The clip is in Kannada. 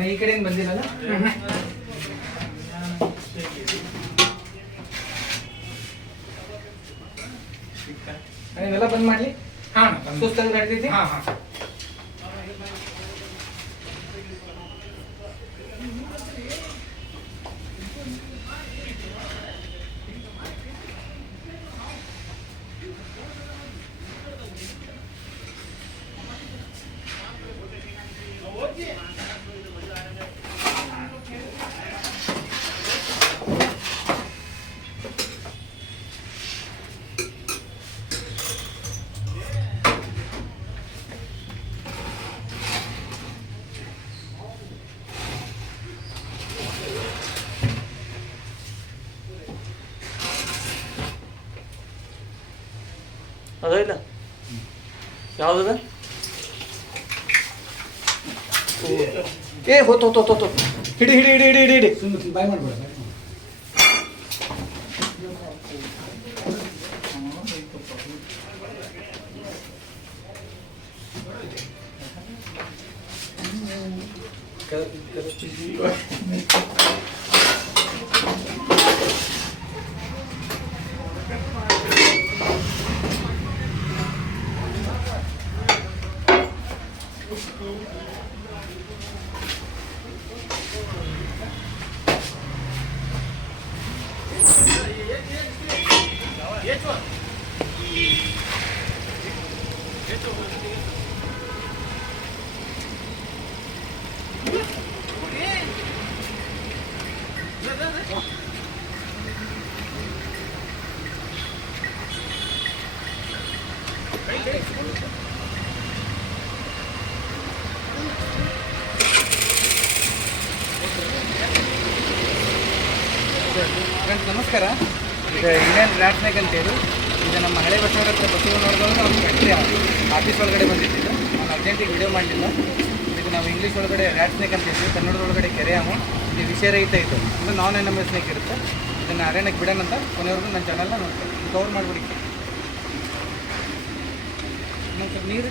ಈ ಕಡೆಯಿಂದ ಬಂದಿಲ್ಲಲ್ಲ. ಇವೆಲ್ಲ ಬಂದ್ ಮಾಡ್ಲಿ. ಹಾಂ ಸುಸ್ತಾಗಿ ನಡ್ದೈತಿ. ಹಾಂ ಹಾಂ ಅದ ಇಲ್ಲ ಯಾವುದದ ಏ ಹೊತ್ತು ಹೊತ್ತು ಹೊತ್ತು ಹೊತ್ತು ಹಿಡಿ ಹಿಡಿ ಹಿಡಿ ಹಿಡಿ ಹಿಡಿ ಹಿಡಿ ಸುಮ್ಮನೆ ಬಾಯ್ ಮಾಡ್ಬೇಡ. ಫ್ರೆಂಡ್ಸ್ ನಮಸ್ಕಾರ. ಇದು ಇಂಡಿಯನ್ ರ್ಯಾಟ್ ಸ್ನೇಕ್ ಅಂತೇಳಿ ಇದು ನಮ್ಮ ಹಳೆ ಬಸ್ ಹತ್ರ ಬಸ್ಸು ನೋಡಿದ್ರೆ ನಮ್ಮ ಫ್ಯಾಕ್ಟ್ರಿ ಆಫೀಸ್ ಒಳಗಡೆ ಬಂದಿದ್ದು. ನಾನು ಅರ್ಜೆಂಟಿಗೆ ವಿಡಿಯೋ ಮಾಡಲಿಲ್ಲ. ಇದು ನಾವು ಇಂಗ್ಲೀಷ್ ಒಳಗಡೆ ರ್ಯಾಟ್ ಸ್ನೇಕ್ ಅಂತ ಹೇಳ್ತೀವಿ, ಕನ್ನಡದೊಳಗಡೆ ಕೆರೆಯಾಮು. ಇದು ವಿಷರಹಿತ ಇದು ಅಂದರೆ ನಾನ್ ಎನಿಮಲ್ ಸ್ನೇಕ್ ಇರುತ್ತೆ. ಇದನ್ನು ಅರಣ್ಯಕ್ಕೆ ಬಿಡೋಣಂತ ಕೊನೆವರೆಗೂ ನನ್ನ ಚಾನಲ್ನ ನೋಡ್ತೀನಿ. ಕವರ್ ಮಾಡಿಬಿಡಿ. ಇನ್ನೊಂದು ಸ್ವಲ್ಪ ನೀರು